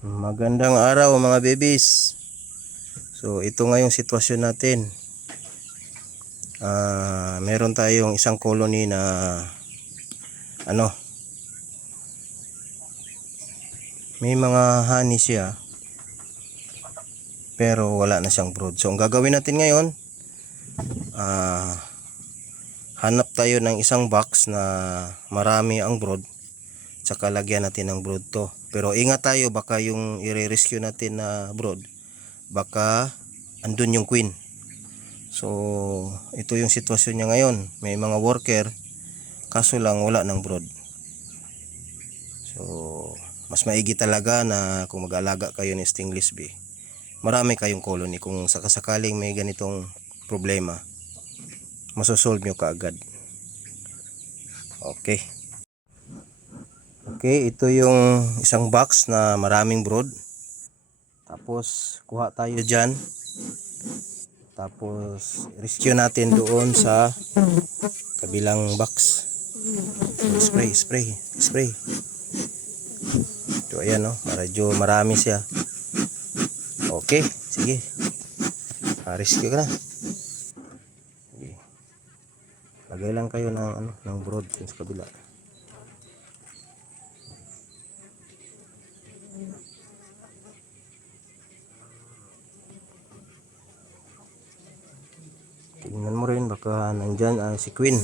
Magandang araw mga babies. So ito nga sitwasyon natin. Ah, meron tayong isang colony na ano may mga honey siya pero wala na siyang brood. So ang gagawin natin ngayon ah hanap tayo ng isang box na marami ang brood tsaka lagyan natin ng brood to. Pero ingat tayo baka yung i-rescue natin na brood baka andun yung queen. So ito yung sitwasyon niya ngayon. May mga worker kaso lang wala ng brood. So mas maigi talaga na kung mag-alaga kayo ng stingless bee. Marami kayong colony kung sakasakaling may ganitong problema. Masosolve nyo kaagad. Okay. Okay, ito yung isang box na maraming brood. Tapos, kuha tayo dyan. Tapos, rescue natin doon sa kabilang box. Spray, spray, spray. Ito, ayan no. Medyo marami siya. Okay, sige. Ah, rescue ka na. Sige. Lagay lang kayo ng, ano, ng brood dun sa kabila. Tingnan mo rin baka nandyan ah, si Queen.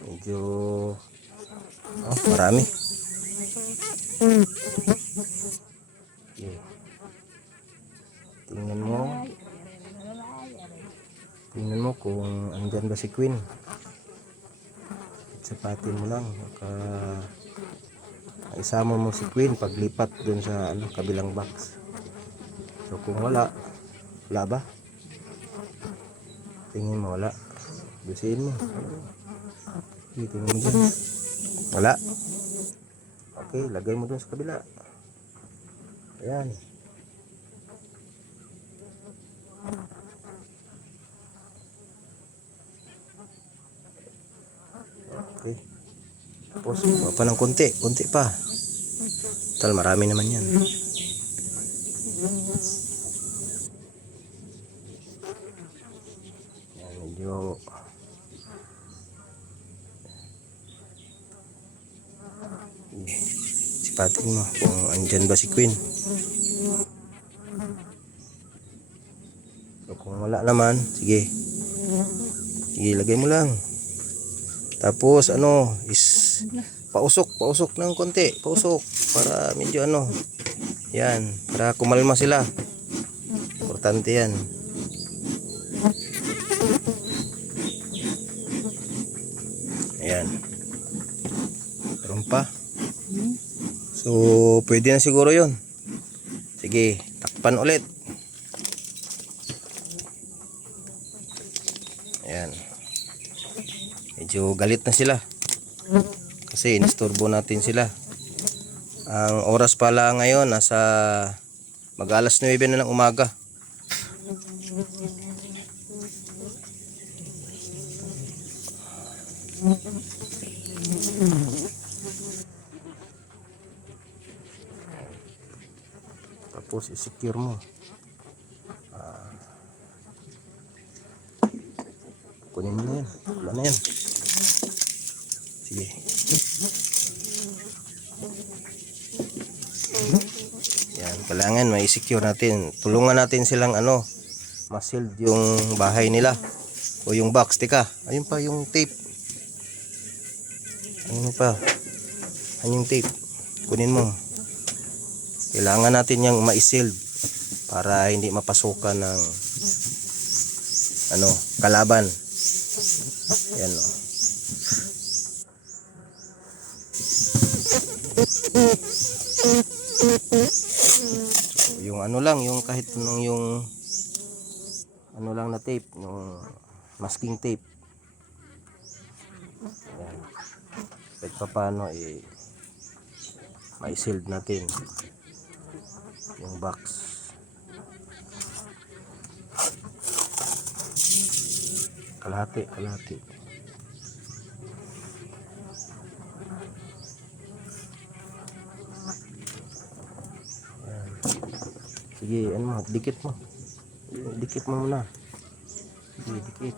Medyo oh, marami. Okay. Tingnan mo. Tingnan mo kung andyan ba si Queen. Sapatin mo lang. Baka isama mo si Queen paglipat dun sa ano, kabilang box. So kung wala, wala ba? Tingin mo wala. Gusiin mo. Tingin mo dyan. Wala. Okay, lagay mo dun sa kabila. Ayan. Okay. Tapos, pa ng konti. Konti pa. Tal, marami naman yan. Yan, medyo... Sipatin mo kung andyan ba si Queen. So, kung wala naman, sige. Sige, lagay mo lang. Tapos ano, is pausok, pausok ng konti, pausok para medyo ano. Yan, para kumalma sila. Importante yan. Ayan. Meron pa. So, pwede na siguro yon. Sige, takpan ulit. Ayan. Medyo galit na sila. Kasi inisturbo natin sila. Ang oras pala ngayon nasa mag alas 9 na ng umaga. Tapos i-secure mo. Ah. Kunin mo na yan. Wala na yan. Sige. Yan, kailangan may secure natin. Tulungan natin silang ano, ma-sealed yung bahay nila o yung box. Tika, ayun pa yung tape. Ayun pa. Ayun yung tape. Kunin mo. Kailangan natin yung ma-sealed para hindi mapasukan ng ano, kalaban. Yan o. Yung ano lang, yung kahit nung yung ano lang na tape, yung masking tape. Yan. Kahit pa paano, eh, ma-sealed natin yung box. kalahati, kalahati. Sige, ano mo, dikit mo. Dikit mo muna. Sige, dikit.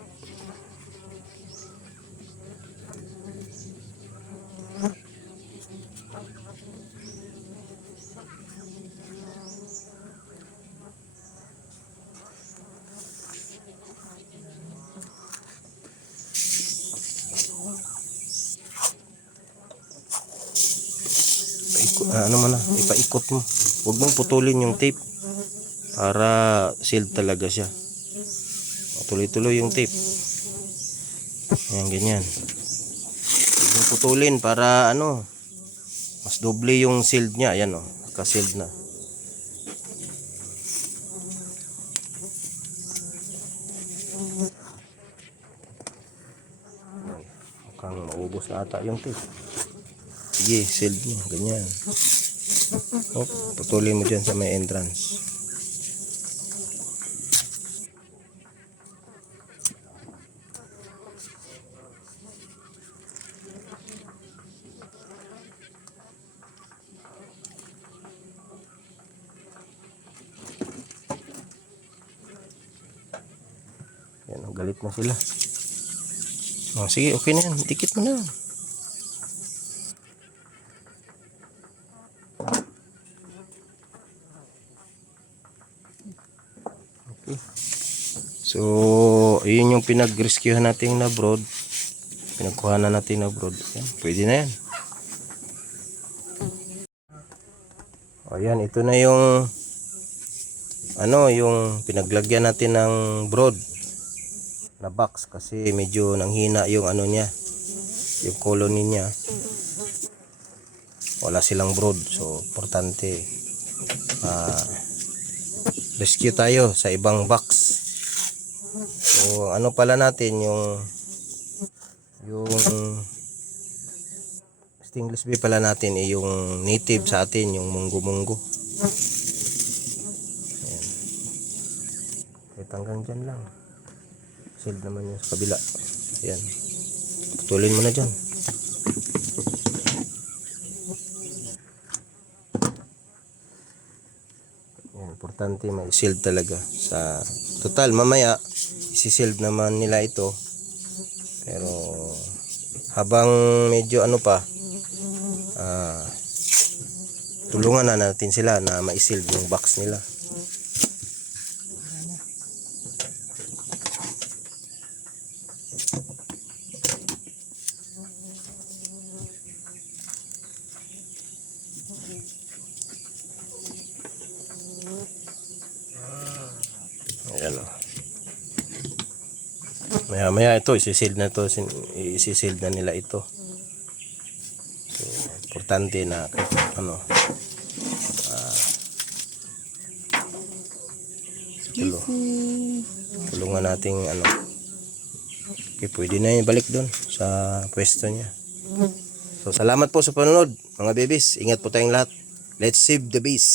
Ah, ano mo na, ipaikot mo. Huwag mong putulin yung tape para sealed talaga siya. Tuloy-tuloy yung tape. Ayan, ganyan. Huwag mong putulin para ano, mas doble yung sealed niya. Ayan o, naka-sealed na. Mukhang maubos na ata yung tape. Sige, sealed mo. Ganyan. Hop, putulin mo dyan sa may entrance. Yan, oh, galit na sila. Oh, sige, okay na yan. Dikit mo na. Okay. So, ayun yung pinag-rescuehan natin na broad. Pinagkuha na natin na broad. Yan, pwede na yan. O yan, ito na yung ano, yung pinaglagyan natin ng broad na box kasi medyo nanghina yung ano niya, yung colony niya. Wala silang broad, so importante ah rescue tayo sa ibang box. So ano pala natin yung yung stainless steel pala natin eh, yung native sa atin yung munggo-munggo. Ayan. Kahit hanggang dyan lang. Sealed naman yung sa kabila. Ayan. Putulin mo na dyan. Ayan, importante may sealed talaga sa total mamaya isi-sealed naman nila ito. Pero habang medyo ano pa ah, tulungan na natin sila na ma-sealed yung box nila Ayan o. Maya maya ito, isisealed na to, sin- isisealed na nila ito. So, importante na ano, tulo, tulungan nating ano, okay, pwede na yung balik doon sa pwesto niya. So, salamat po sa panonood, mga babies. Ingat po tayong lahat. Let's save the bees.